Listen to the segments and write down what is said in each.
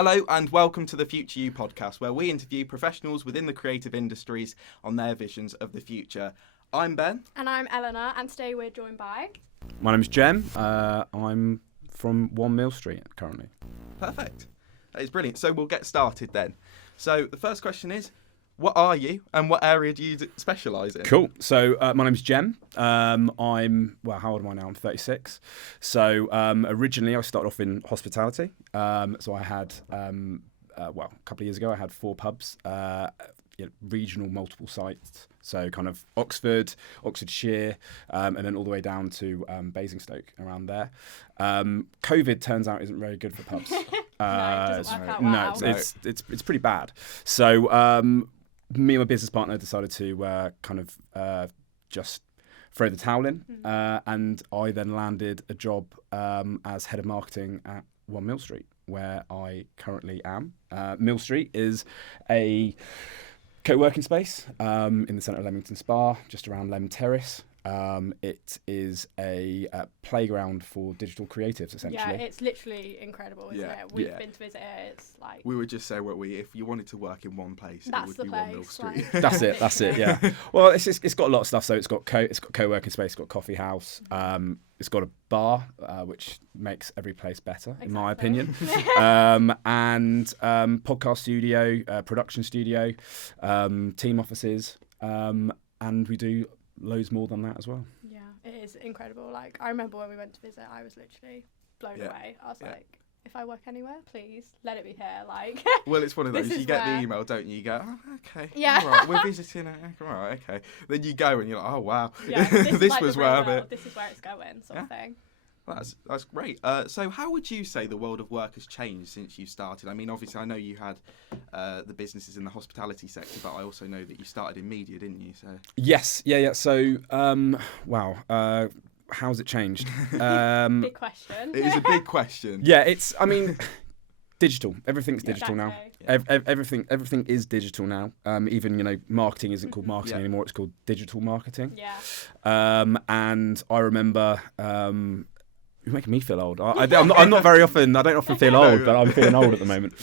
Hello and welcome to the Future You podcast, where we interview professionals within the creative industries on their visions of the future. I'm Ben. And I'm Eleanor, and today we're joined by... My name's Jem. I'm from 1 Mill Street currently. Perfect. That is brilliant. So we'll get started then. So the first question is, what are you and what area do you specialise in? Cool. So my name's Jem. How old am I now? I'm 36. So originally I started off in hospitality. So I had, a couple of years ago, I had 4 pubs, regional multiple sites. So kind of Oxford, Oxfordshire, and then all the way down to Basingstoke around there. COVID turns out isn't very good for pubs. No, it doesn't work out well. It's pretty bad. So me and my business partner decided to just throw the towel in, and I then landed a job as head of marketing at 1 Mill Street, where I currently am. Mill Street is a co-working space in the centre of Leamington Spa, just around Lem Terrace. It is a playground for digital creatives, essentially. Yeah, it's literally incredible, isn't it? We've been to visit it. It's like... We would just say, if you wanted to work in one place, it would be 1 Mill Street. Like... That's it, yeah. Well, it's got a lot of stuff. So it's got co-working space, it's got coffee house, it's got a bar, which makes every place better, in my opinion. And podcast studio, production studio, team offices, and we do loads more than that as well. Yeah, it is incredible. Like, I remember when we went to visit, I was literally blown away. I was like, if I work anywhere, please let it be here. Like, well, it's one of those. You get the email, don't you? You go, oh, okay, yeah, all right, we're visiting. All right, okay. Then you go and you're like, oh wow, yeah, this was worth it. This is where it's going, sort of thing. Well, that's great. So how would you say the world of work has changed since you started? I mean, obviously, I know you had the businesses in the hospitality sector, but I also know that you started in media, didn't you? So yes, yeah. So, how's it changed? Big question. It is a big question. Yeah, digital. Everything's digital now. Yeah. Everything is digital now. Even marketing isn't called marketing anymore. It's called digital marketing. Yeah. And I remember. You're making me feel old. I'm not very often. I don't often feel old, but I'm feeling old at the moment.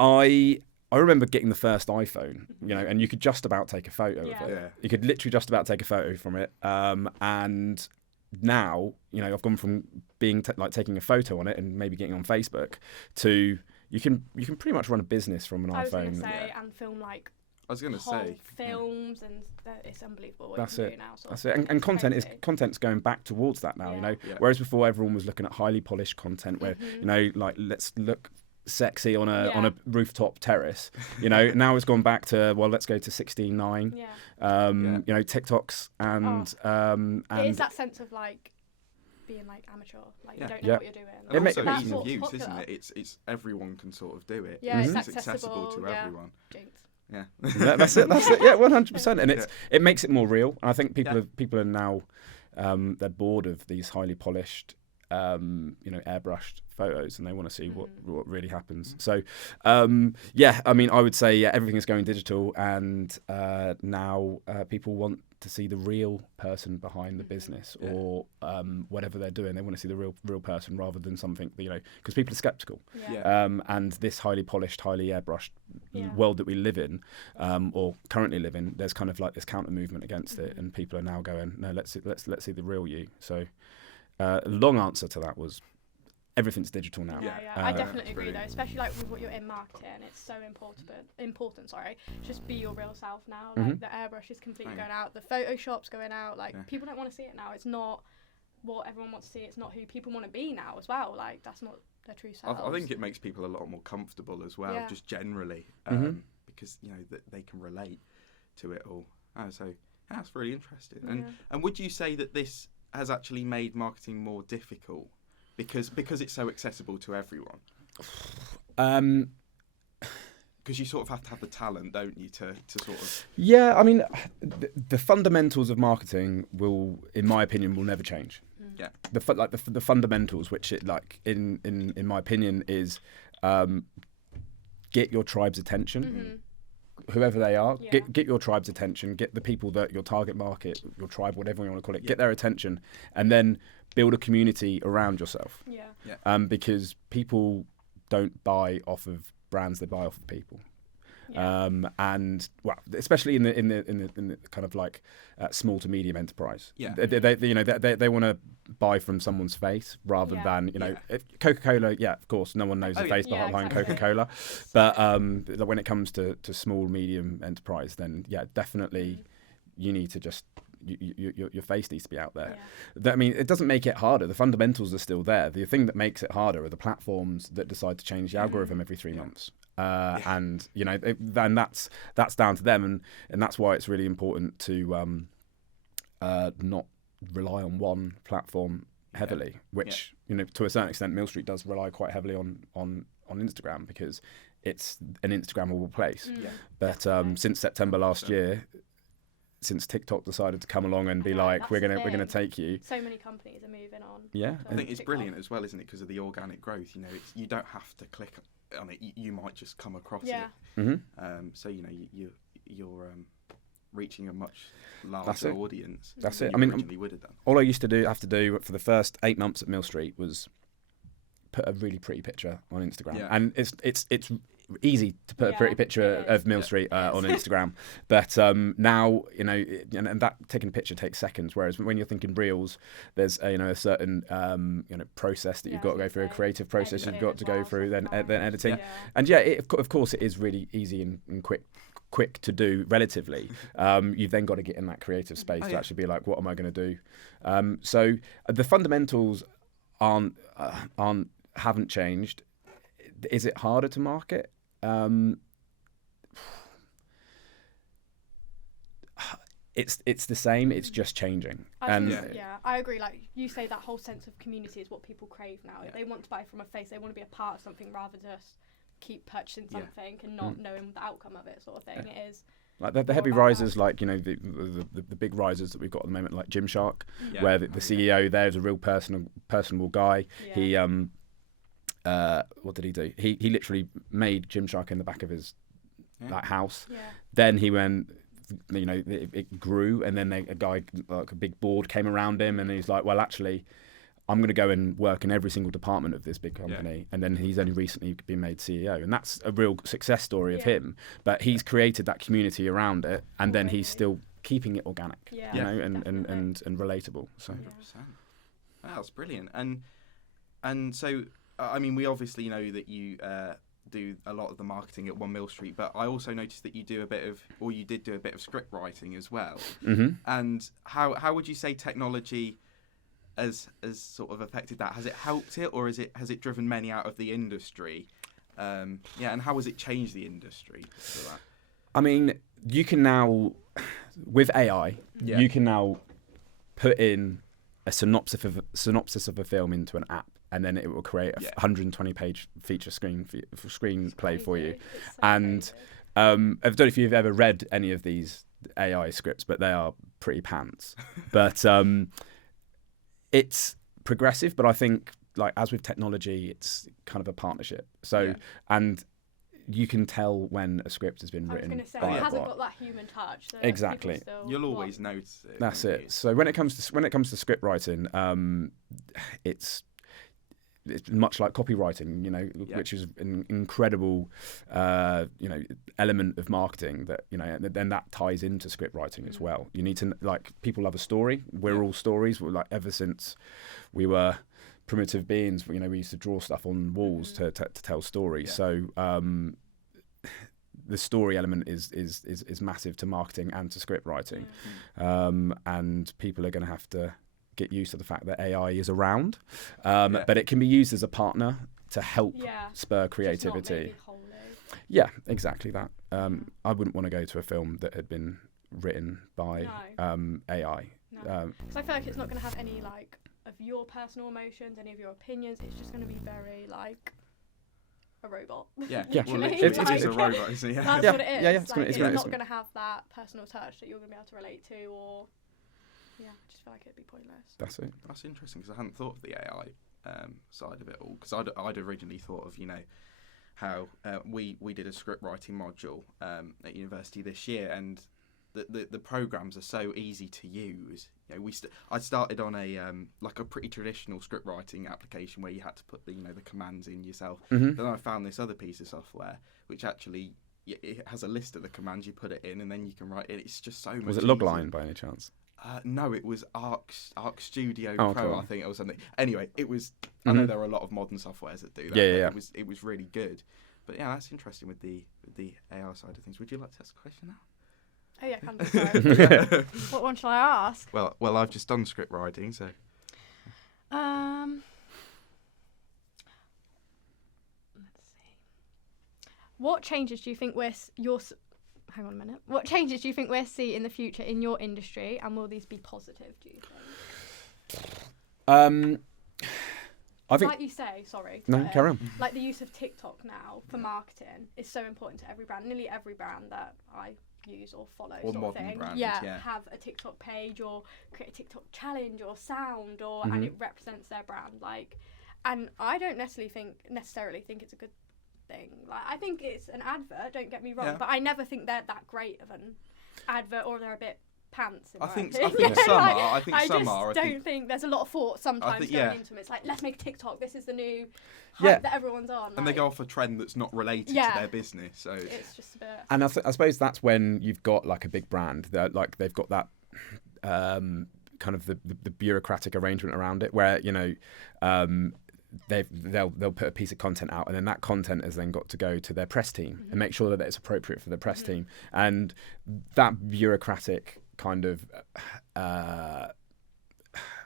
I remember getting the first iPhone, and you could just about take a photo of it. Yeah. You could literally just about take a photo from it. And now, I've gone from being taking a photo on it and maybe getting on Facebook to you can pretty much run a business from an iPhone. I was going to say, and film films, and it's unbelievable. That's it. Now, That's it. And content's going back towards that now. Yeah. Whereas before everyone was looking at highly polished content, where let's look sexy on a rooftop terrace. Now it's gone back to let's go to 16:9. Yeah. TikToks and it is that sense of being amateur, you don't know what you're doing. And also ease of use, isn't it? It's everyone can sort of do it. Yeah, it's accessible to everyone. Jinx. Yeah, that's it. Yeah, 100%. And it makes it more real. And I think people are now they're bored of these highly polished, airbrushed photos, and they want to see what really happens. So, I would say everything is going digital, and now people want to see the real person behind the business or whatever they're doing. They want to see the real person rather than something because people are skeptical. And this highly polished, highly airbrushed world that we live in, or currently live in, there's kind of this counter movement against it, and people are now going, no, let's see the real you. So, a long answer to that was, everything's digital now. Yeah. I definitely agree though, especially with what you're in marketing. It's so important. Just be your real self now. The airbrush is completely going out. The Photoshop's going out. People don't want to see it now. It's not what everyone wants to see. It's not who people want to be now as well. That's not their true selves. I think it makes people a lot more comfortable as well, just generally, because they can relate to it all. So that's really interesting. And would you say that this has actually made marketing more difficult? Because it's so accessible to everyone. Because you sort of have to have the talent, don't you, to sort of... Yeah, I mean, the fundamentals of marketing in my opinion, will never change. Yeah. The fundamentals, which in my opinion is get your tribe's attention. Whoever they are, get your tribe's attention, get the people that your target market, your tribe, whatever you want to call it, get their attention, and then build a community around yourself. Yeah. Because people don't buy off of brands; they buy off of people. Yeah. And well, especially in the kind of like small to medium enterprise, they want to buy from someone's face rather than Coca-Cola. Yeah, of course, no one knows the face behind Coca-Cola, but when it comes to small medium enterprise, then definitely you need to just. Your face needs to be out there. I mean, it doesn't make it harder. The fundamentals are still there. The thing that makes it harder are the platforms that decide to change the algorithm every 3 months. And then that's down to them, and that's why it's really important to not rely on one platform heavily. Which to a certain extent, Mill Street does rely quite heavily on Instagram because it's an Instagrammable place. But since September last year. Since TikTok decided to come along and be like, we're gonna take you. So many companies are moving on. Yeah, I think it's brilliant as well, isn't it? Because of the organic growth. You don't have to click on it. You might just come across it. Mm-hmm. So you're reaching a much larger audience. That's it. I mean, would have done. All I used to have to do for the first 8 months at Mill Street was put a really pretty picture on Instagram, and it's easy to put a pretty picture of Mill Street on Instagram, but now and that taking a picture takes seconds. Whereas when you're thinking reels, there's a certain process that you've got to go through, a creative process you've got to go through, then editing, and of course it is really easy and quick to do relatively. You've then got to get in that creative space to actually be like, what am I going to do? So the fundamentals haven't changed. Is it harder to market? It's the same. It's just changing. I agree. Like you say, that whole sense of community is what people crave now. They want to buy from a face. They want to be a part of something rather than just keep purchasing something and not knowing the outcome of it, sort of thing. It is. Like the heavy risers, like the big risers that we've got at the moment, like Gymshark, where the CEO there is a real personable guy. He what did he do? He literally made Gymshark in the back of his house. Then he went, it grew, and then a guy, like a big board, came around him, and he's like, well, actually, I'm going to go and work in every single department of this big company. And then he's only recently been made CEO, and that's a real success story of him. But he's created that community around it, and then he's still keeping it organic, and relatable. So 100%. That's brilliant. And so. I mean, we obviously know that you do a lot of the marketing at One Mill Street, but I also noticed that you did do a bit of script writing as well. Mm-hmm. And how would you say technology has sort of affected that? Has it helped it, or has it driven many out of the industry? And how has it changed the industry for that? I mean, you can now, with AI, you can now put in a synopsis of a film into an app. And then it will create a 120-page feature screenplay for you. And I don't know if you've ever read any of these AI scripts, but they are pretty pants. But it's progressive. But I think, like as with technology, it's kind of a partnership. So and you can tell when a script has been written. I was going to say it hasn't got that human touch. So exactly. You'll always notice it. That's it. So when it comes to script writing, it's much like copywriting, which is an incredible, element of marketing that, then that ties into script writing as well. You need to, like, people love a story. We're all stories. We're like, ever since we were primitive beings, we used to draw stuff on walls to tell stories. So, the story element is massive to marketing and to script writing. And people are going to have to get used to the fact that AI is around, but it can be used as a partner to help spur creativity. Yeah, exactly that. I wouldn't want to go to a film that had been written by AI. Because I feel like it's not going to have any of your personal emotions, any of your opinions. It's just going to be very a robot. Literally, it's a robot. Isn't it? That's what it is. It's not going to have that personal touch that you're going to be able to relate to, or. I just feel like it'd be pointless. That's it. That's interesting because I hadn't thought of the AI side of it all. Because I'd originally thought of how we did a script writing module at university this year, and the programs are so easy to use. You know, I started on a like a pretty traditional script writing application where you had to put the commands in yourself. Then I found this other piece of software which actually it has a list of the commands. You put it in and then you can write it. It's just so much. Was it easier. Logline by any chance? No, it was Arc Studio Pro, cool. I think it was something. Anyway, it was. I know there are a lot of modern softwares that do that. Yeah. It was really good. But yeah, that's interesting with the AR side of things. Would you like to ask a question now? Oh yeah, kind of. Sorry. What one shall I ask? Well, I've just done script writing, so. Let's see. What changes do you think Hang on a minute. What changes do you think we'll see in the future in your industry, and will these be positive? Do you think? I think. Like you say, sorry. No, carry on. Like the use of TikTok now for marketing is so important to every brand. Nearly every brand that I use or follow, or sort of modern thing, brands, have a TikTok page or create a TikTok challenge or sound, or and it represents their brand. Like, and I don't necessarily think it's a good thing. Like, I think it's an advert. Don't get me wrong, but I never think they're that great of an advert, or they're a bit pants. I think some are. I think I some just are. don't think there's a lot of thought sometimes going into them. It's like, let's make a TikTok. This is the new hype that everyone's on. And they go off a trend that's not related to their business. So it's just a bit. And I suppose that's when you've got like a big brand that like they've got that kind of the bureaucratic arrangement around it, where they'll put a piece of content out, and then that content has then got to go to their press team and make sure that it's appropriate for the press team, and that bureaucratic kind of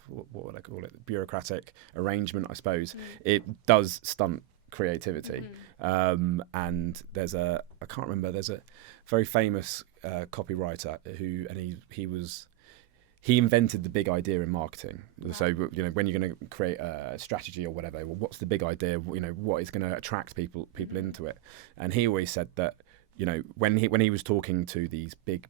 what would I call it? Bureaucratic arrangement, I suppose. It does stunt creativity. And there's I can't remember. There's a very famous copywriter he invented the big idea in marketing. Wow. So, when you're going to create a strategy or whatever, well, what's the big idea? What is going to attract people into it? And he always said that, when he was talking to these big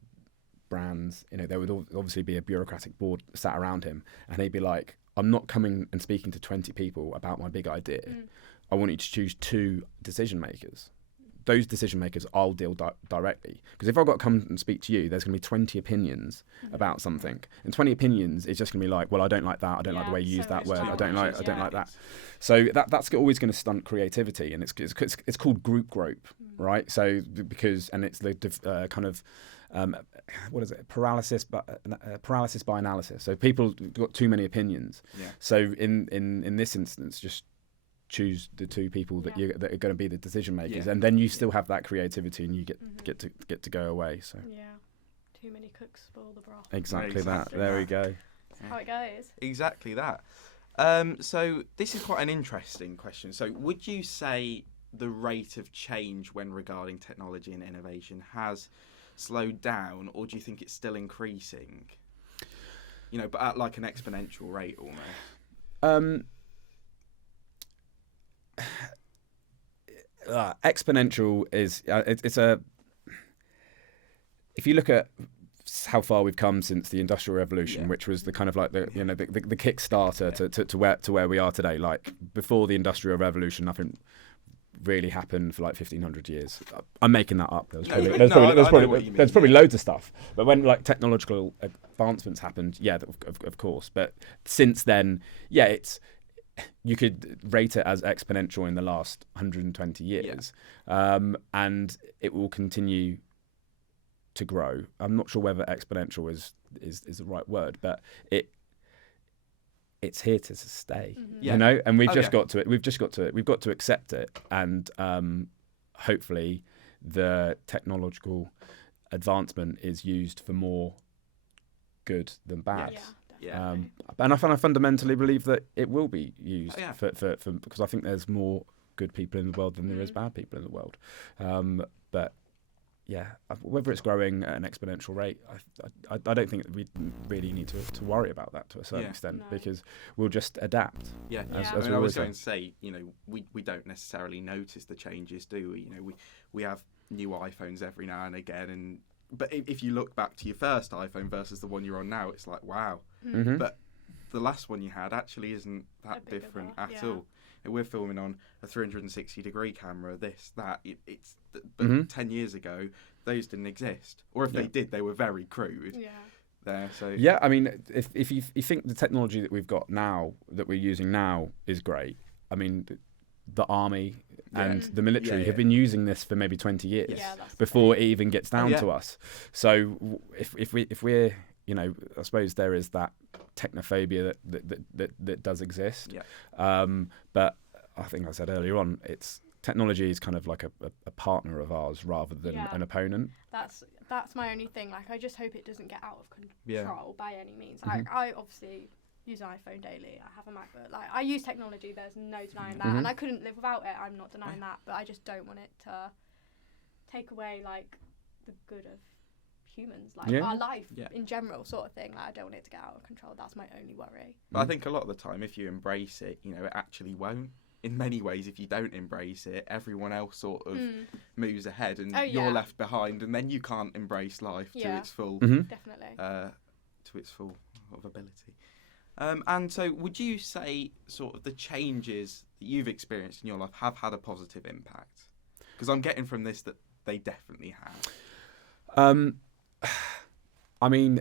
brands, there would obviously be a bureaucratic board sat around him, and he'd be like, I'm not coming and speaking to 20 people about my big idea. I want you to choose 2 decision makers. Those decision makers I'll deal directly. Because if I've got to come and speak to you, there's going to be 20 opinions about something. And 20 opinions is just going to be like, well, I don't like that. I don't like the way you use that word. I don't like that. So that's always going to stunt creativity. And it's called group grope, right? So and it's the kind of, what is it? Paralysis by analysis. So people got too many opinions. Yeah. So in this instance, just choose the 2 people that are going to be the decision makers, and then you still have that creativity, and you get to go away. So too many cooks spoil the broth. Exactly that. There we go. That's how it goes. Exactly that. So this is quite an interesting question. So would you say the rate of change when regarding technology and innovation has slowed down, or do you think it's still increasing? But at like an exponential rate almost. Exponential is it's a. If you look at how far we've come since the Industrial Revolution, which was the kind of like the Kickstarter to where we are today. Like before the Industrial Revolution, nothing really happened for like 1,500 years. I'm making that up. There's probably loads of stuff. But when like technological advancements happened, of course. But since then, you could rate it as exponential in the last 120 years, and it will continue to grow. I'm not sure whether exponential is the right word, but it's here to stay, and we've just got to it. We've got to accept it, and hopefully the technological advancement is used for more good than bad. And I fundamentally believe that it will be used for because I think there's more good people in the world than there is bad people in the world. But whether it's growing at an exponential rate, I don't think that we really need to worry about that to a certain extent, because we'll just adapt. As I was going to say, we don't necessarily notice the changes, do we? We have new iPhones every now and again, but if you look back to your first iPhone versus the one you're on now, it's like, wow. But the last one you had actually isn't that different at all. we're filming on a 360-degree camera, this, that. But 10 years ago, those didn't exist. Or if they did, they were very crude. Yeah. There, so yeah, I mean, if you think the technology that we've got now, that we're using now, is great. I mean, the army and the military have been using this for maybe 20 years before it even gets down to us. So if we're, you know, I suppose there is that technophobia that does exist. Yeah. But I think I said earlier on, technology is kind of like a partner of ours rather than an opponent. That's my only thing. Like, I just hope it doesn't get out of control by any means. Like, I obviously use an iPhone daily. I have a MacBook. Like, I use technology. There's no denying that, and I couldn't live without it. I'm not denying that, but I just don't want it to take away like the good of humans, like our life in general, sort of thing. Like, I don't want it to get out of control. That's my only worry. But I think a lot of the time, if you embrace it, you know, it actually won't. In many ways, if you don't embrace it, everyone else sort of moves ahead, and you're left behind, and then you can't embrace life to its full, definitely, to its full of ability. And so, would you say sort of the changes that you've experienced in your life have had a positive impact? Because I'm getting from this that they definitely have. I mean,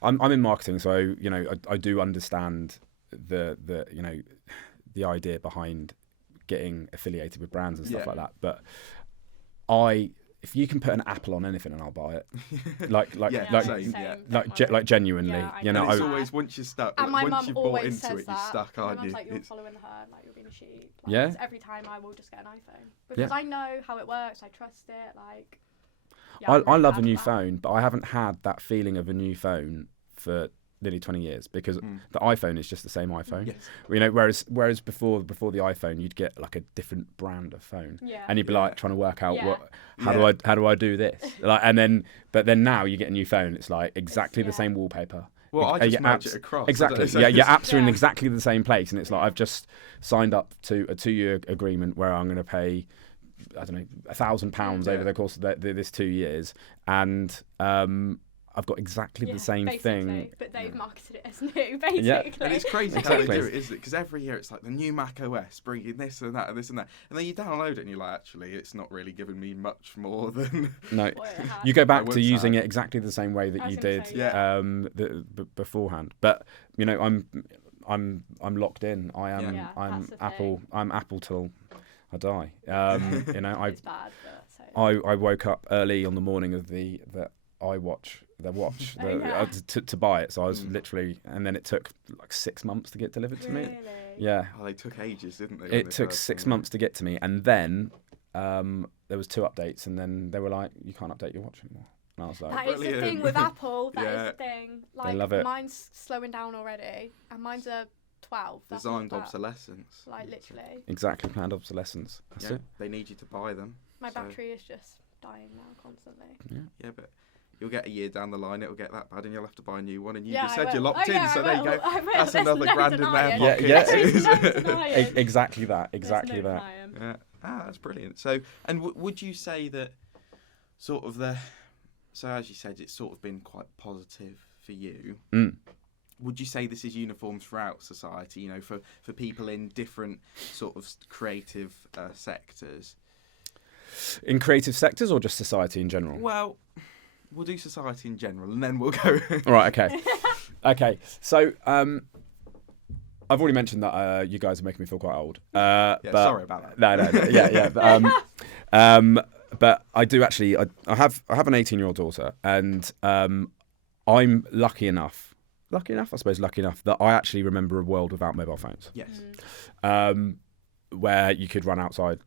I'm in marketing, so you know I do understand the you know the idea behind getting affiliated with brands and stuff like that. But if you can put an apple on anything, and I'll buy it. Like genuinely, you know. And it's always once you're stuck. And my once mum you've bought always into says it, you're stuck, aren't you? Like, you're following the herd, like you're being a sheep. Like, every time I will just get an iPhone because I know how it works. I trust it. Like, I love a new phone, but I haven't had that feeling of a new phone for nearly 20 years because the iPhone is just the same iPhone. Yes. You know, whereas before the iPhone, you'd get like a different brand of phone, and you'd be like trying to work out how do I do this? Like, but then now you get a new phone, it's like exactly the same wallpaper. Well, I just merge it across. Exactly. Yeah, your apps are in exactly the same place, and it's like I've just signed up to a 2-year agreement where I'm going to pay, I don't know, £1,000 over the course of this 2 years, and I've got exactly the same thing. But they've marketed it as new, basically. Yeah. And it's crazy how they do it, isn't it? Because every year it's like the new Mac OS bringing this and that and this and that. And then you download it and you're like, actually, it's not really giving me much more than... No. You go back to using it exactly the same way that you did beforehand. But, you know, I'm locked in. I'm Apple. I'm Apple till I die. You know, it's bad, but I woke up early on the morning of the watch to buy it, so I was literally, and then it took like 6 months to get delivered to me. Yeah. Oh, they took ages, didn't they? It took 6 months to get to me, and then there was 2 updates, and then they were like, you can't update your watch anymore. And I was like, that is the thing with Apple. That is the thing. Like, they love it. Mine's slowing down already, and mine's a 12. Designed obsolescence. Like, literally. Exactly, planned obsolescence. That's it. They need you to buy them. My battery is just dying now constantly. Yeah, but you'll get a year down the line, it'll get that bad, and you'll have to buy a new one. And you just said you're locked in, so there you go. That's another grand in their pocket. Yeah. Exactly that. Exactly that. Yeah. That's brilliant. So, and would you say that sort of so as you said, it's sort of been quite positive for you. Would you say this is uniform throughout society? You know, for people in different sort of creative sectors. In creative sectors or just society in general? Well, we'll do society in general, and then we'll go. All right. Okay. Okay. So, I've already mentioned that you guys are making me feel quite old. But, sorry about that. No. Yeah. But I do actually. I have an 18-year-old daughter, and I'm lucky enough, that I actually remember a world without mobile phones. Yes. Where you could run outside.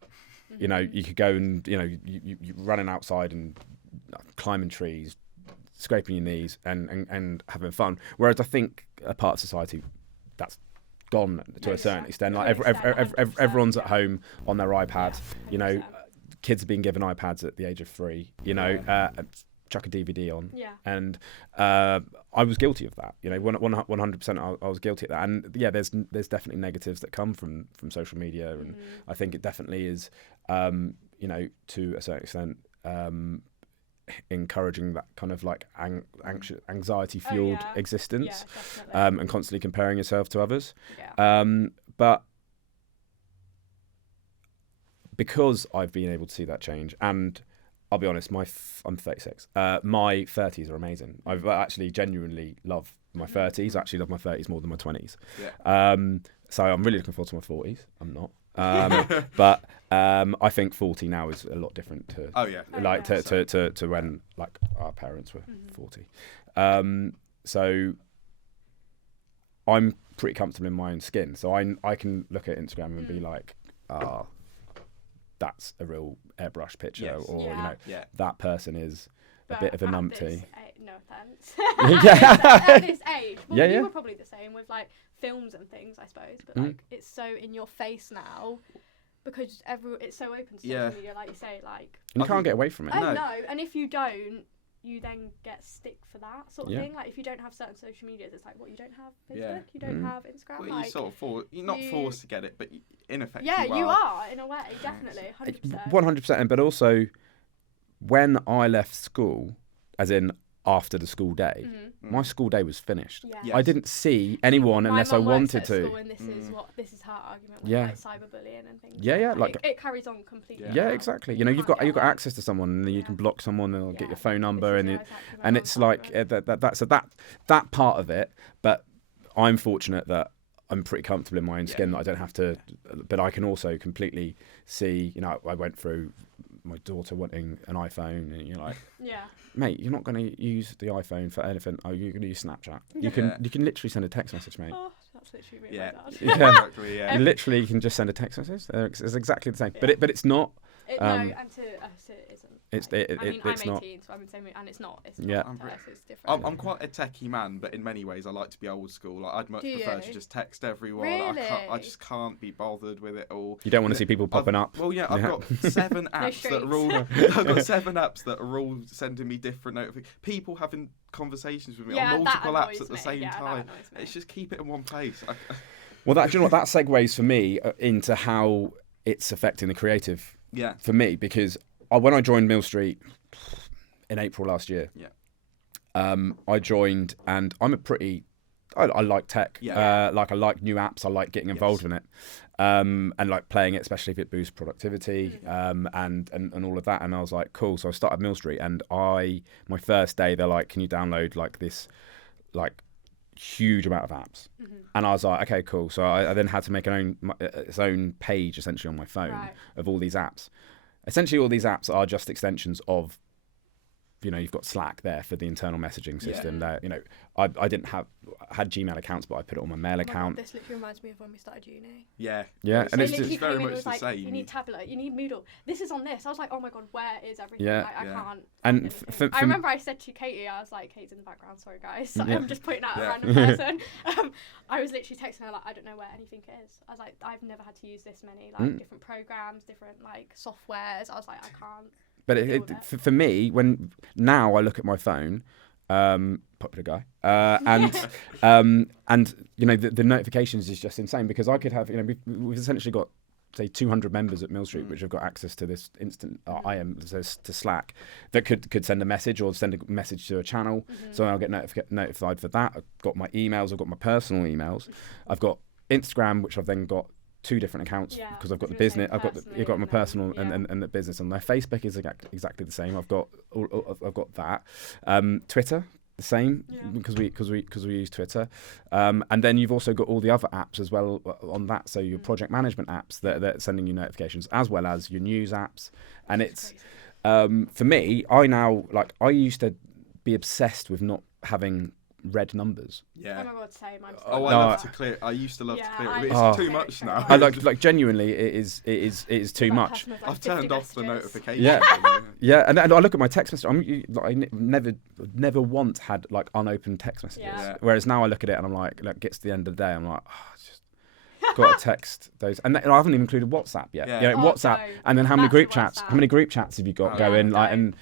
You know, you could go and, you know, you running outside and climbing trees, scraping your knees and having fun. Whereas I think a part of society that's gone to a certain extent. Like everyone's at home on their iPad. You know, kids are being given iPads at the age of 3. You know, chuck a DVD on. Yeah. And I was guilty of that. You know, 100% I was guilty of that. And yeah, there's definitely negatives that come from social media, and I think it definitely is, you know, to a certain extent, encouraging that kind of like anxiety fueled existence, and constantly comparing yourself to others. But because I've been able to see that change, and I'll be honest, I'm 36. My 30s are amazing. I've actually genuinely love my 30s. I actually love my 30s more than my 20s. So I'm really looking forward to my 40s. I'm not. But I think 40 now is a lot different to to when like our parents were 40. So I'm pretty comfortable in my own skin. So I can look at Instagram and be like, that's a real airbrush picture, or that person is a bit of a numpty. No offense. At this age, you were probably the same with like films and things, I suppose. But like it's so in your face now because it's so open to social media, like you say. Like you can't get away from it. No, and if you don't, you then get stick for that sort of thing. Like if you don't have certain social medias, it's like, what, you don't have Facebook, you don't have Instagram. Well, like, you're not forced to get it, but in effect, you are in a way, definitely, 100%. 100%. But also, when I left school, as in after the school day, my school day was finished. I didn't see anyone unless I wanted to. School, and this is her argument with like cyberbullying and things. Like it carries on completely. Exactly. You know, you've got access to someone, and you can block someone, and they'll get your phone number, and it's like that part of it. But I'm fortunate that I'm pretty comfortable in my own skin, that I don't have to. But I can also completely see. You know, I went through my daughter wanting an iPhone, and you're like, mate, you're not going to use the iPhone for anything. Oh, you're going to use Snapchat. You can literally send a text message, mate. Oh, that's literally really bad. You literally can just send a text message. It's exactly the same, but it's not. No, and to us it isn't. It's I'm not. 18, so I'm in the same, and it's not. It's not. To us, it's different. I'm quite a techie man, but in many ways I like to be old school. Like, I'd much prefer to just text everyone. Really? I just can't be bothered with it all. You don't want to see people popping up. Well, I've got 7 apps that are all. I've got 7 apps that are all sending me different notifications. People having conversations with me on multiple apps at the same time. It's just keep it in one place. Well, do you know what, that segues for me into how it's affecting the creative. For me, because when I joined Mill Street in April last year, I joined, and I'm I like tech. Like I like new apps. I like getting involved in it, and like playing it, especially if it boosts productivity, and all of that. And I was like, cool. So I started Mill Street, and my first day, they're like, can you download like this, like huge amount of apps? And I was like, okay, cool. So I then had to make its own page essentially on my phone of all these apps. Essentially, all these apps are just extensions of, you've got Slack there for the internal messaging system. There, I had Gmail accounts, but I put it on my mail account. God, this literally reminds me of when we started uni. And it's just very much the same. You need Tableau, you need Moodle. This is on this. I was like, oh my god, where is everything? I can't. And I remember I said to Katie, I was like, Kate's in the background. Sorry guys, I'm just pointing out a random person. I was literally texting her like, I don't know where anything is. I was like, I've never had to use this many different programs, different like softwares. I was like, I can't. But for me, when now I look at my phone, popular guy, and the notifications is just insane, because I could have, we've essentially got, say, 200 members at Mill Street which have got access to this instant to Slack, that could send a message or send a message to a channel. So I'll get notified for that. I've got my emails. I've got my personal emails. I've got Instagram, which I've then got 2 different accounts, because I've got the business. I've got my personal and the business on there. Facebook is exactly the same. I've got that. Twitter, the same, because we use Twitter. And then you've also got all the other apps as well on that. So your project management apps that are sending you notifications, as well as your news apps. And it's for me, I used to be obsessed with not having red numbers. Oh my god, same. I love to clear. I used to love to clear it. It's too much now. I like genuinely, it is too much. I've turned off the notifications. And I look at my text message. I never once had like unopened text messages. Whereas now I look at it and I'm like gets to the end of the day, I'm like, it's just got to text those. And I haven't even included WhatsApp yet. WhatsApp, and then how many group chats? How many group chats have you got going? Like and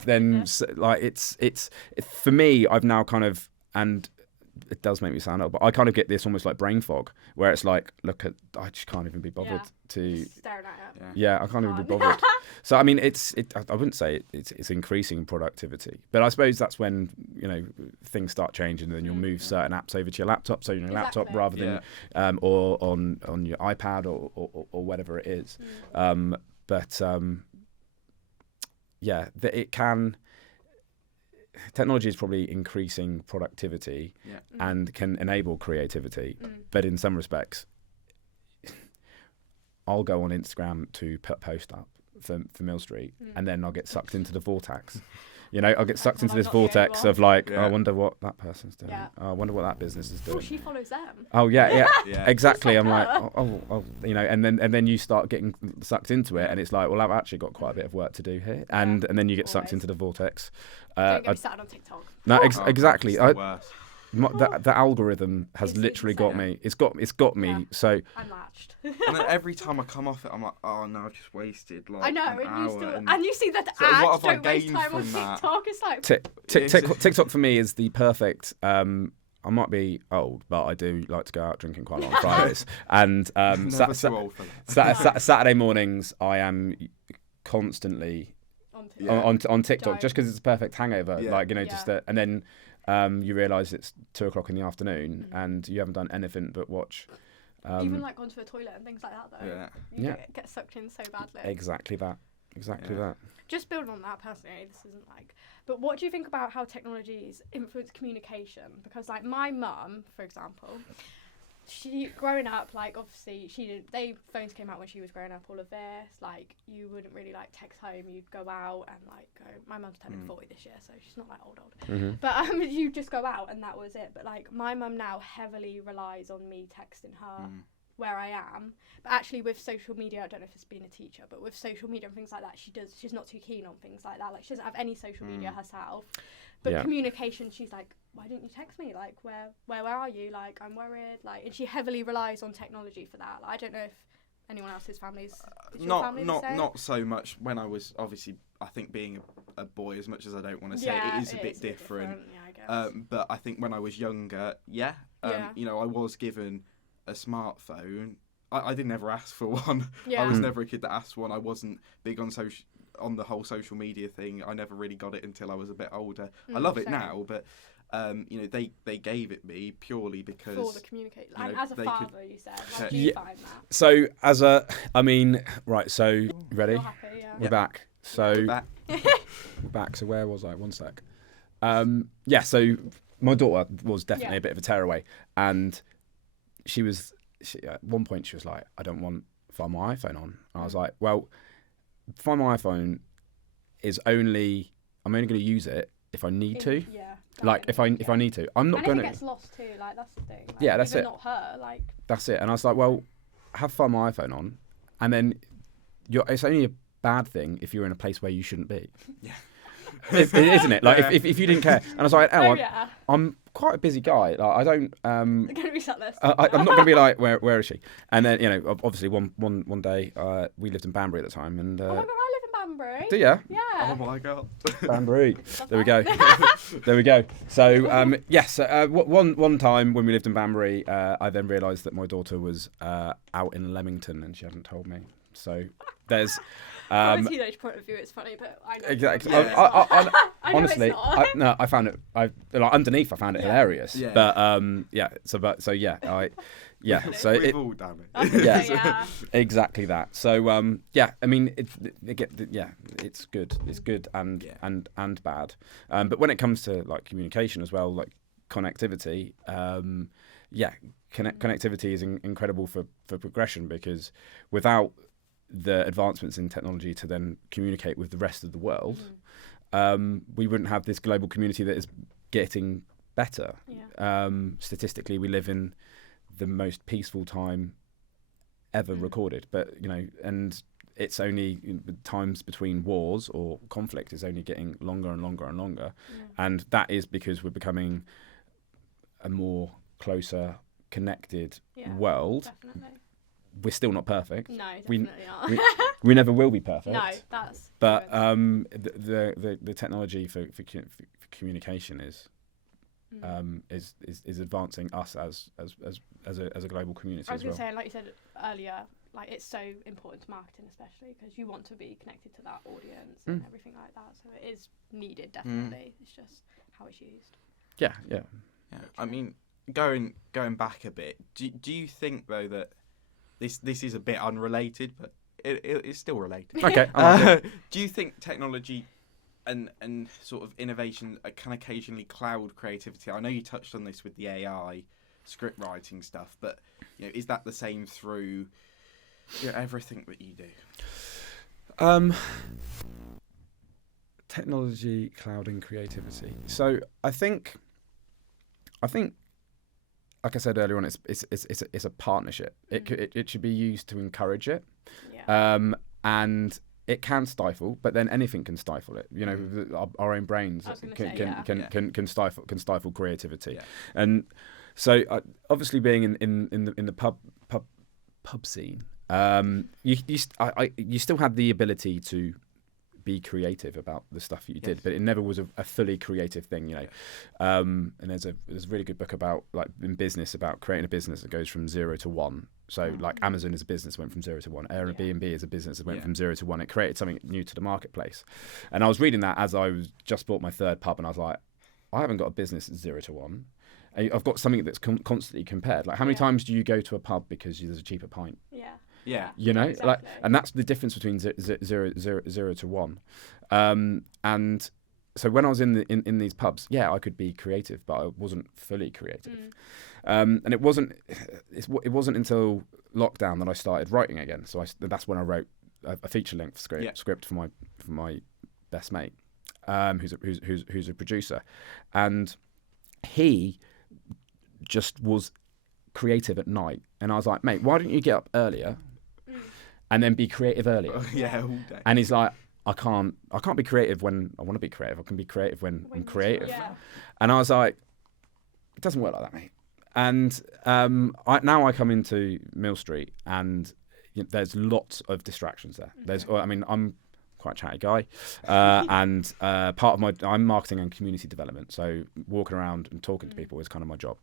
then like it's for me, I've now kind of, and it does make me sound old, but I kind of get this almost like brain fog, where it's like, I just can't even be bothered to. Just staring at it. Yeah, I can't even be bothered. So I mean, I wouldn't say it's increasing productivity, but I suppose that's when things start changing, and then you'll move certain apps over to your laptop, so your laptop rather than or on your iPad or whatever it is. It can. Technology is probably increasing productivity and can enable creativity, but in some respects, I'll go on Instagram to put a post up for Mill Street, and then I'll get sucked into the vortex. I'll get sucked into this vortex of like, I wonder what that person's doing. I wonder what that business is doing. Oh, she follows them. Oh yeah, exactly. I'm like, and then you start getting sucked into it, and it's like, well, I've actually got quite a bit of work to do here, and then you get sucked into the vortex. Don't get me started on TikTok. No, exactly. The algorithm has literally got me. It's got me. So I'm latched. And then every time I come off it, I'm like, oh no, I've just wasted like I know, an hour. And you see that so ads, what have don't I waste gained time on from that? TikTok. It's like TikTok for me is the perfect. I might be old, but I do like to go out drinking quite a lot on Fridays. And Never too old for that. Saturday mornings, I am constantly on TikTok just because it's a perfect hangover. And then you realise it's 2:00 in the afternoon and you haven't done anything but watch. Even like gone to the toilet and things like that, though. You get sucked in so badly. Exactly that. Just building on that personally, this isn't like. But what do you think about how technologies influence communication? Because like my mum, for example, she growing up, like obviously phones came out when she was growing up, all of this, like you wouldn't really like text home, you'd go out and like go, my mum's turning 40 this year, so she's not like old. But you just go out and that was it. But like my mum now heavily relies on me texting her where I am. But actually with social media, I don't know if it's being a teacher, but with social media and things like that, she's not too keen on things like that. Like she doesn't have any social media herself. But communication, she's like, why didn't you text me? Like, where are you? Like, I'm worried. Like, and she heavily relies on technology for that. Like, I don't know if anyone else's families. Not so much. When I was obviously, I think being a boy, as much as I don't want to say it is a bit different. Yeah, I guess. But I think when I was younger, I was given a smartphone. I didn't ever ask for one. I was never a kid that asked for one. I wasn't big on the whole social media thing. I never really got it until I was a bit older. I love it now, but they gave it me purely because for the communicate. And as a father, you said, how do you find that? So so ready? Happy, We're back. So we're back. So where was I? One sec. So my daughter was definitely a bit of a tearaway, and at one point she was like, I don't want to find my iPhone on. And I was like, well, find my iPhone I'm only going to use it if I need to. Yeah. Like if I need to. I'm not going to. It gets lost too. Like that's the thing. Like, that's it. Not her. Like. That's it. And I was like, well, have Find My iPhone on, and then it's only a bad thing if you're in a place where you shouldn't be. Yeah. Isn't it? Like if you didn't care, and I was like, I'm quite a busy guy. Like I don't. I'm gonna be sat there. I'm not gonna be like, where is she? And then obviously one day we lived in Banbury at the time, and. Oh my God, I live in Banbury. Do you? Yeah. Oh my God. Banbury. There we go. There we go. So yes, one time when we lived in Banbury, I then realised that my daughter was out in Leamington and she hadn't told me. So there's. From a teenage point of view, it's funny, but I know. Exactly. I honestly, I found it. Underneath, I found it hilarious. Yeah. But So we've all done it. Yeah. Exactly that. So I mean, it's good. It's good and bad. But when it comes to like communication as well, like connectivity, connectivity is incredible for progression, because without the advancements in technology to then communicate with the rest of the world, we wouldn't have this global community that is getting better. Statistically, we live in the most peaceful time ever recorded, but and it's only times between wars or conflict is only getting longer and longer and longer, and that is because we're becoming a more closer connected world. Definitely. We're still not perfect. No, definitely not. We never will be perfect. No, that's. But the technology for communication is is advancing us as a global community. I was going to say, like you said earlier, like it's so important to marketing, especially because you want to be connected to that audience and everything like that. So it is needed, definitely. It's just how it's used. Yeah. I mean, going back a bit, do you think though that this is a bit unrelated, but it's still related? Okay. Do you think technology and sort of innovation can occasionally cloud creativity? I know you touched on this with the AI script writing stuff, but is that the same through everything that you do? Technology, cloud, and creativity. So I think, like I said earlier on, it's a partnership. It should be used to encourage it, and it can stifle, but then anything can stifle it. Our own brains can stifle creativity, and so obviously being in the pub scene, you still had the ability to be creative about the stuff that you did, but it never was a fully creative thing, and there's a really good book about, like, in business, about creating a business that goes from 0 to 1. So like Amazon as a business went from 0 to 1. Airbnb as a business that went from 0 to 1. It created something new to the marketplace. And I was reading that as I was just bought my third pub, and I was like, I haven't got a business at 0 to 1. I've got something that's constantly compared. Like, how many times do you go to a pub because there's a cheaper pint? Yeah. Exactly. Like, and that's the difference between 0 to 1. And so when I was in these pubs, I could be creative, but I wasn't fully creative. And it wasn't until lockdown that I started writing again. So that's when I wrote a feature-length script for my best mate, who's a producer, and he just was creative at night. And I was like, mate, why don't you get up earlier and then be creative earlier? All day. And he's like, I can't be creative when I want to be creative. I can be creative when I'm creative. And I was like, it doesn't work like that, mate. And now I come into Mill Street, and there's lots of distractions there. I'm quite a chatty guy, and part of I'm marketing and community development. So walking around and talking to people is kind of my job.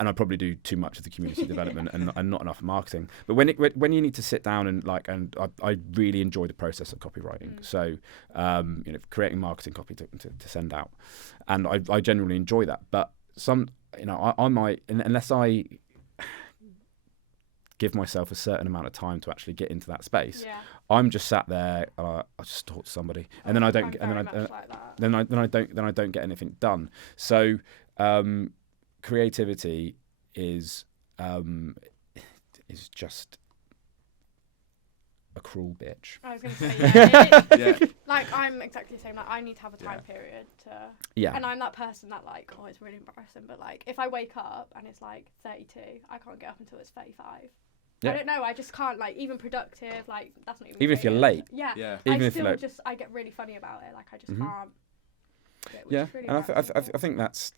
And I probably do too much of the community development and not enough marketing. But when you need to sit down and I really enjoy the process of copywriting. So creating marketing copy to send out, and I generally enjoy that. But I might, unless I give myself a certain amount of time to actually get into that space, I'm just sat there. I just talk to somebody, and then I don't, then I don't get anything done. So. Creativity is just a cruel bitch. I was going to say, like, I'm exactly the same. Like, I need to have a time period to... And I'm that person that, like, it's really embarrassing, but, like, if I wake up and it's, like, 32, I can't get up until it's 35. I don't know, I just can't, like, even productive, like, that's not even... Even if you're late. I get really funny about it, like, I just can't... Really and I think that's,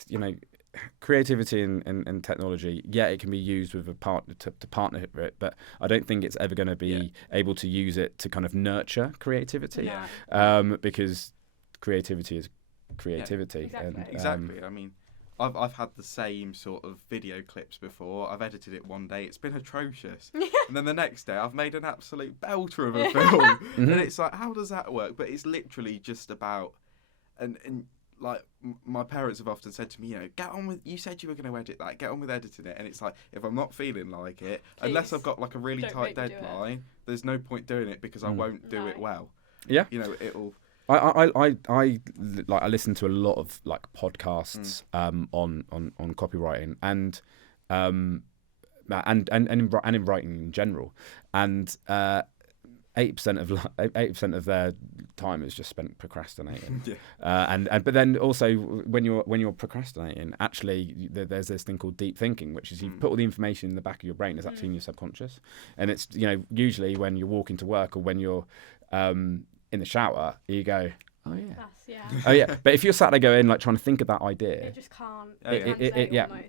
creativity and technology, it can be used with a partner to partner it, but I don't think it's ever going to be able to use it to kind of nurture creativity, because creativity is creativity. Exactly. I mean, I've had the same sort of video clips before. I've edited it one day, it's been atrocious, and then the next day I've made an absolute belter of a film, and it's like, how does that work? But it's literally just about, and like, my parents have often said to me, get on with, you said you were going to edit that, get on with editing it. And it's like, if I'm not feeling like it, unless I've got like a really tight deadline, there's no point doing it, because I won't do it well. Yeah. It'll... I listen to a lot of, like, podcasts on copywriting and in writing in general, and 80% of their time is just spent procrastinating. But then also when you're procrastinating, actually there's this thing called deep thinking, which is you put all the information in the back of your brain. It's actually in your subconscious, and it's usually when you're walking to work or when you're in the shower, you go, oh yeah. But if you're sat there going, like, trying to think of that idea, it just can't.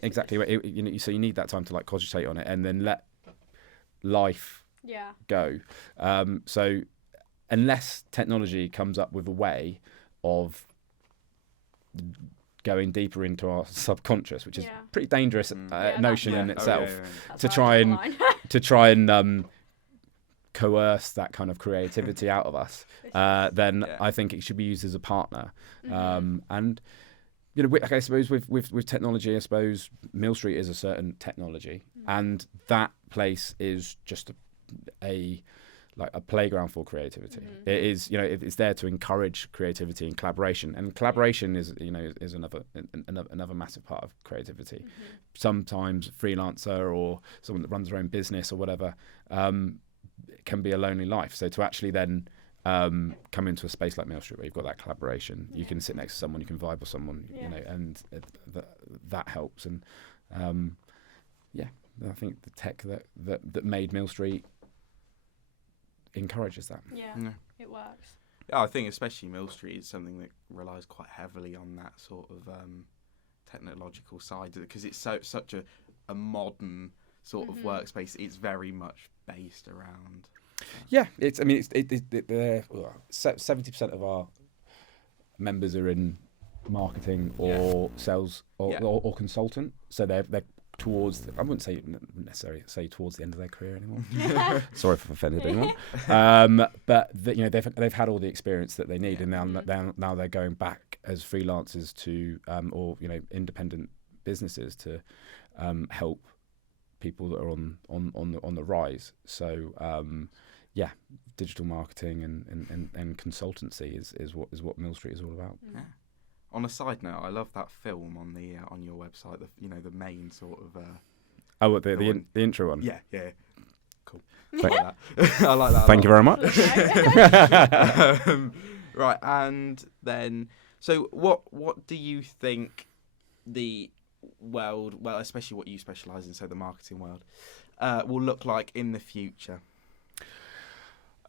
Exactly. So you need that time to, like, cogitate on it and then let life go. So unless technology comes up with a way of going deeper into our subconscious, which is pretty dangerous notion in itself, to try and coerce that kind of creativity out of us, then I think it should be used as a partner. And you know, I suppose with technology, I suppose Mill Street is a certain technology, and that place is just a playground for creativity. It is, you know, it's there to encourage creativity and collaboration. And collaboration is, you know, is another massive part of creativity. Sometimes freelancer or someone that runs their own business or whatever can be a lonely life. So to actually then come into a space like Mill Street where you've got that collaboration, you can sit next to someone, you can vibe with someone, you know, and that helps. And I think the tech that made Mill Street encourages that. It works. I think especially Mill Street is something that relies quite heavily on that sort of technological side, because it's such a modern sort of workspace. It's very much based around. Yeah, it's 70% of our members are in marketing or sales or consultant, so they're towards, I wouldn't necessarily say towards the end of their career anymore. Sorry if I've offended anyone. But you know, they've had all the experience that they need, and now they're going back as freelancers to or you know, independent businesses to help people that are on the rise. So digital marketing and consultancy is what Mill Street is all about. On a side note, I love that film on the on your website. The main sort of. The intro one. Yeah. Cool. I like that. I like that. Thank you very much. Right, and then so what do you think the world, well, especially what you specialise in, so the marketing world, will look like in the future?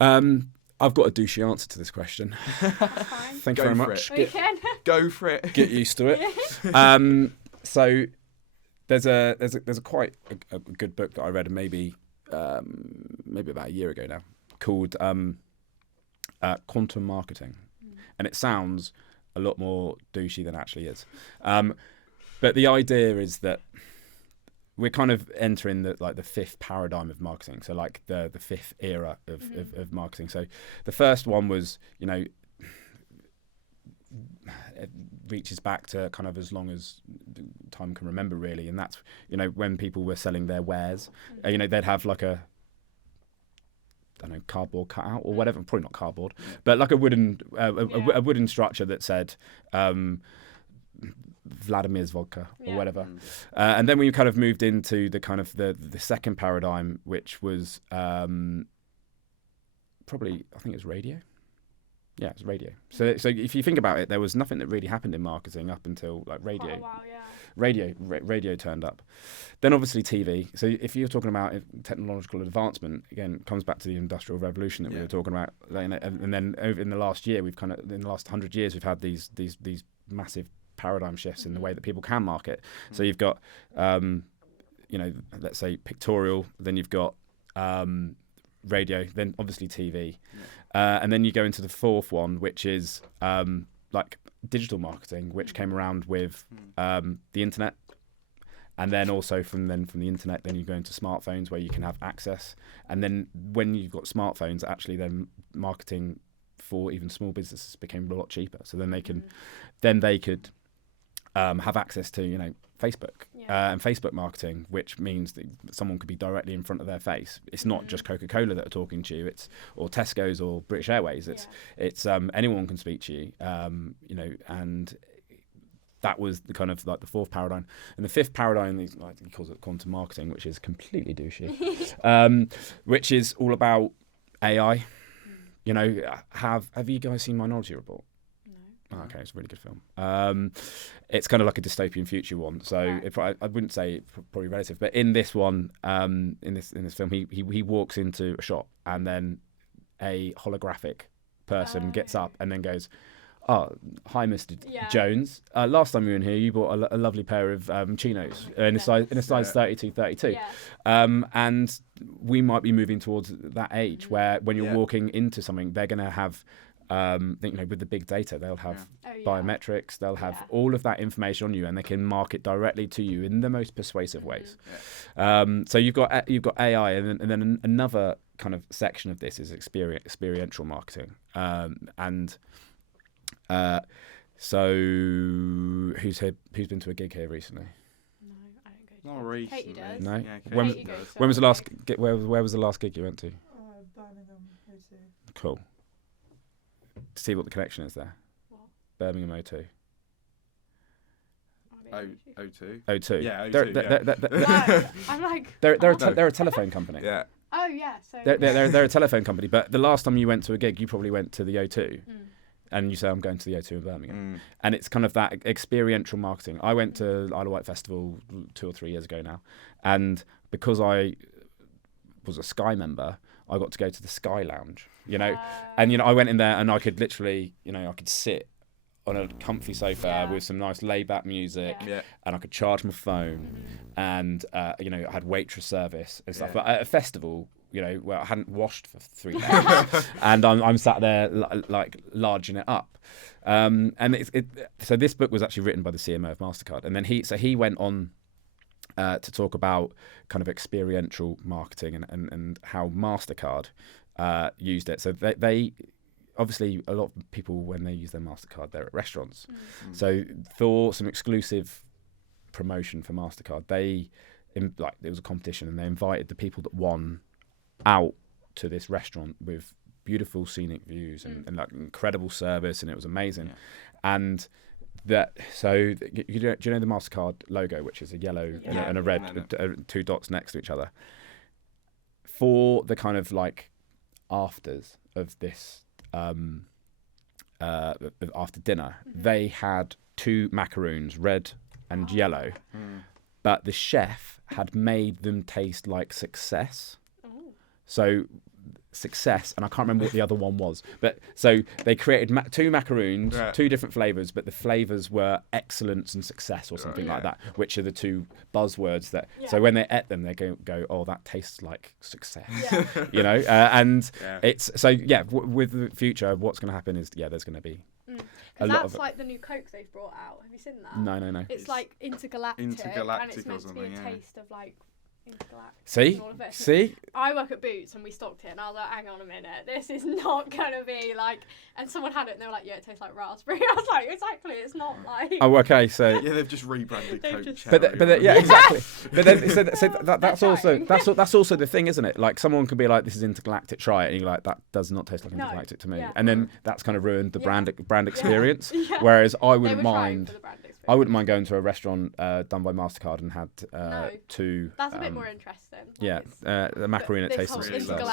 I've got a douchey answer to this question. Thank you very much. Go for it. Get used to it. So there's a quite a good book that I read maybe about a year ago now, called Quantum Marketing, and it sounds a lot more douchey than it actually is. But the idea is that we're kind of entering the fifth paradigm of marketing. So like the fifth era of marketing. So the first one was, you know, it reaches back to kind of as long as time can remember, really. And that's, you know, when people were selling their wares, you know, they'd have like a, I don't know, cardboard cutout or whatever, probably not cardboard, but like a wooden structure that said, Vladimir's vodka or whatever. And then we kind of moved into the kind of the second paradigm, which was probably, I think it was radio. Yeah, it was radio. So if you think about it, there was nothing that really happened in marketing up until like radio. Radio turned up. Then obviously TV. So if you're talking about technological advancement, again, it comes back to the Industrial Revolution that we were talking about. And then over in the last year, in the last 100 years, we've had these massive paradigm shifts in the way that people can market. So you've got, you know, let's say pictorial, then you've got radio, then obviously TV. And then you go into the fourth one, which is like digital marketing, which came around with the internet. And then also from the internet, then you go into smartphones where you can have access. And then when you've got smartphones, actually then marketing for even small businesses became a lot cheaper. So then they could have access to, you know, Facebook and Facebook marketing, which means that someone could be directly in front of their face. It's not just Coca-Cola that are talking to you, or Tesco's or British Airways. It's anyone can speak to you, you know, and that was the kind of like the fourth paradigm. And the fifth paradigm, he calls it quantum marketing, which is completely douchey, which is all about AI. You know, have you guys seen Minority Report? Oh, okay, it's a really good film. It's kind of like a dystopian future one, so I wouldn't say it's probably relative, but in this one, in this film, he walks into a shop and then a holographic person gets up and then goes, "Oh, hi, Mr. Jones. Last time you were in here, you bought a lovely pair of chinos in a size 32. And we might be moving towards that age where when you're walking into something, they're going to have with the big data, they'll have biometrics, they'll have all of that information on you, and they can market directly to you in the most persuasive ways. So you've got AI, and then another kind of section of this is experiential marketing. So who's been to a gig here recently? No, I don't go. Not recently. Katie does. No. Yeah, When was the last? Where was the last gig you went to? Birmingham O2. Cool. To see what the connection is there. What? Birmingham O2. O2. O2. Yeah, O2. No, I'm like. They're a telephone company. Yeah. Oh yeah. So. They're a telephone company. But the last time you went to a gig, you probably went to the O2. And you say, I'm going to the O2 in Birmingham. And it's kind of that experiential marketing. I went to Isle of Wight Festival 2 or 3 years ago now. And because I was a Sky member, I got to go to the Sky Lounge, And, I went in there and I could literally, I could sit on a comfy sofa with some nice laid-back music, and I could charge my phone, and, I had waitress service and stuff. But at a festival, where I hadn't washed for 3 days, and I'm sat there like larging it up. And so this book was actually written by the CMO of MasterCard, and then he went on to talk about kind of experiential marketing and how MasterCard used it. So they obviously, a lot of people, when they use their MasterCard, they're at restaurants. So for some exclusive promotion for MasterCard, there was a competition, and they invited the people that won out to this restaurant with beautiful scenic views and like incredible service, and it was amazing. And do you know the MasterCard logo, which is a yellow and a red, 2 dots next to each other? For the kind of like afters of this, after dinner, they had 2 macaroons, red and yellow, but the chef had made them taste like success. So success, and I can't remember what the other one was, but so they created 2 macaroons, 2 different flavors, but the flavors were excellence and success or something like that, which are the 2 buzzwords that so when they ate them, they go, oh, that tastes like success. And it's so with the future, what's going to happen is there's going to be a lot of like the new Coke they've brought out. Have you seen that? No. It's like intergalactic and it's meant to be a taste of like intergalactic. See? I work at Boots and we stocked it, and I was like, hang on a minute, this is not gonna be like. And someone had it and they were like, yeah, it tastes like raspberry. I was like, exactly, it's not like. Oh, okay, so they've just rebranded Coke. Exactly. But then that's also the thing, isn't it? Like someone could be like, this is intergalactic, try it, and you're like, that does not taste like intergalactic to me, and then that's kind of ruined the brand experience. Whereas I wouldn't mind. I wouldn't mind going to a restaurant done by MasterCard and had 2. That's a bit more interesting. The macaroon that tastes like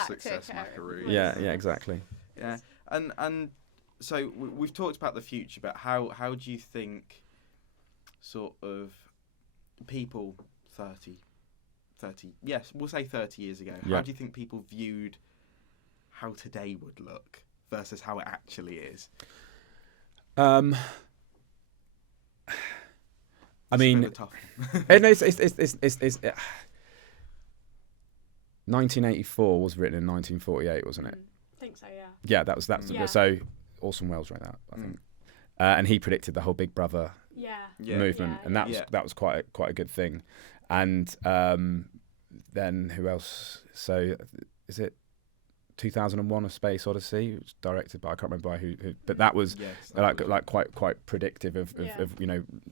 success macaroon. Yeah, exactly. Yeah, and so we've talked about the future, but how do you think sort of people 30, yes, we'll say 30 years ago, how do you think people viewed how today would look versus how it actually is? I mean, it's 1984 was written in 1948, wasn't it? I think so, yeah. Yeah, that's so Orson Welles wrote that, I think, and he predicted the whole Big Brother movement, and that was quite a good thing. And then who else? So is it 2001: A Space Odyssey? It was directed by, I can't remember by who, but that was like quite predictive of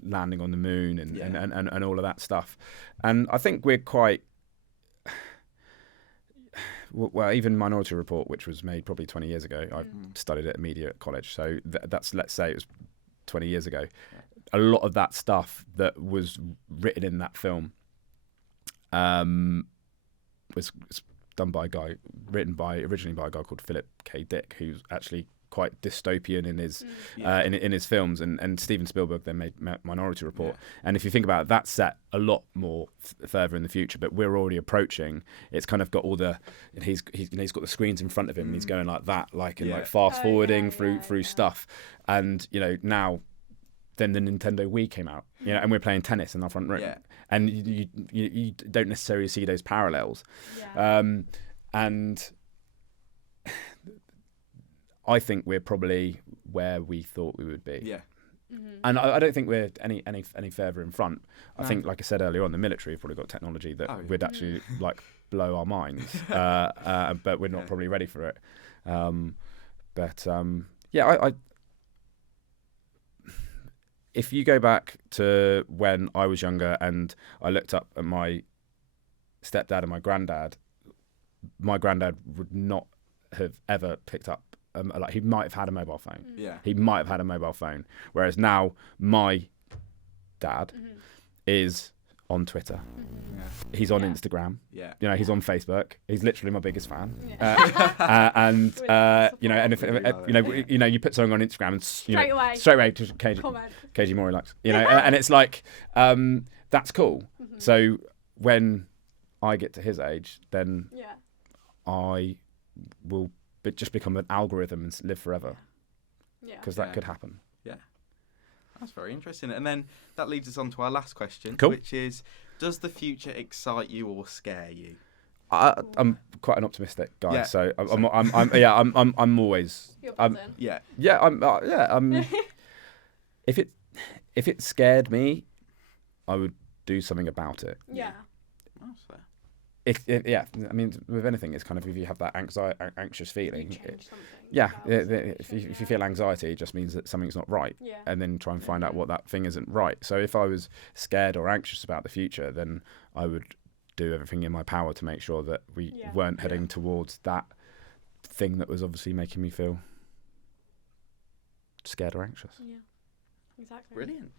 landing on the moon and all of that stuff. And I think we're quite well, even Minority Report, which was made probably 20 years ago. I studied it at media at college, so that's, let's say it was 20 years ago. A lot of that stuff that was written in that film was done by a guy, originally by a guy called Philip K. Dick, who's actually quite dystopian in his in his films, and Steven Spielberg then made Minority Report. And if you think about it, that's set a lot more further in the future, but we're already approaching. It's kind of got all the he's got the screens in front of him, and he's going like that, like fast forwarding through stuff. And now then the Nintendo Wii came out, and we're playing tennis in our front room, and you don't necessarily see those parallels. And I think we're probably where we thought we would be. Yeah. And I don't think we're any further in front. I think, like I said earlier on, the military have probably got technology that would actually like blow our minds, but we're not probably ready for it. I if you go back to when I was younger and I looked up at my stepdad and my granddad would not have ever picked up. Like he might have had a mobile phone. Yeah. He might have had a mobile phone. Whereas now my dad is on Twitter. Yeah. He's on Instagram. Yeah. You know, he's on Facebook. He's literally my biggest fan. Yeah. And if you put something on Instagram and straight away to KG Morey likes. And it's like that's cool. So when I get to his age, then I will just become an algorithm and live forever. Because that could happen. Yeah. That's very interesting. And then that leads us on to our last question, which is, does the future excite you or scare you? I'm quite an optimistic guy, so I'm always. If it scared me, I would do something about it. Yeah. That's fair. I mean, with anything, it's kind of if you have that anxious feeling. If you feel anxiety, it just means that something's not right, and then try and find out what that thing isn't right. So if I was scared or anxious about the future, then I would do everything in my power to make sure that we weren't heading towards that thing that was obviously making me feel scared or anxious. Yeah, exactly. Brilliant.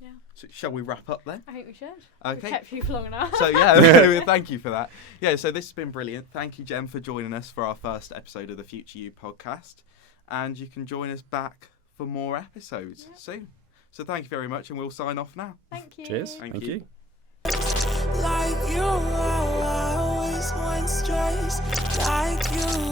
Yeah. So shall we wrap up then? I think we should. Okay. We've kept you for long enough. So thank you for that. Yeah, so this has been brilliant. Thank you, Jem, for joining us for our first episode of the Future You podcast. And you can join us back for more episodes soon. So thank you very much, and we'll sign off now. Thank you. Cheers. Thank you. Like you, I always want stress. Like you.